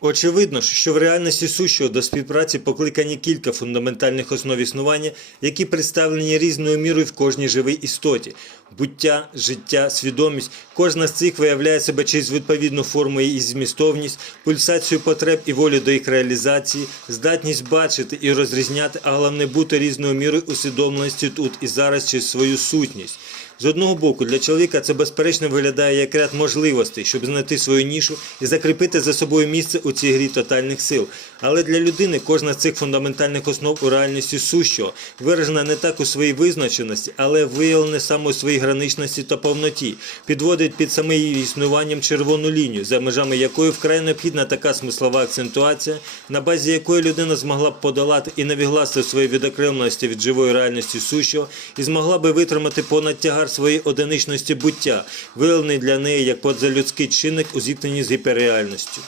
Очевидно, що в реальності сущого до співпраці покликані кілька фундаментальних основ існування, які представлені різною мірою в кожній живій істоті. Буття, життя, свідомість. Кожна з цих виявляє себе через відповідну форму і змістовність, пульсацію потреб і волю до їх реалізації, здатність бачити і розрізняти, а головне бути різною мірою усвідомленості тут і зараз через свою сутність. З одного боку, для чоловіка це безперечно виглядає як ряд можливостей, щоб знайти свою нішу і закріпити за собою місце у цій грі тотальних сил. Але для людини кожна з цих фундаментальних основ у реальності сущого виражена не так у своїй визначеності, але виявлена саме у своїй граничності та повноті, підводить під саме її існуванням червону лінію, за межами якої вкрай необхідна така смислова акцентуація, на базі якої людина змогла б подолати і навігласти своєї відокремленості від живої реальності сущого і змогла би витримати понад тягар своєї одиничності буття, виявлений для неї як позалюдський чинник у зіткненні з гіперреальністю.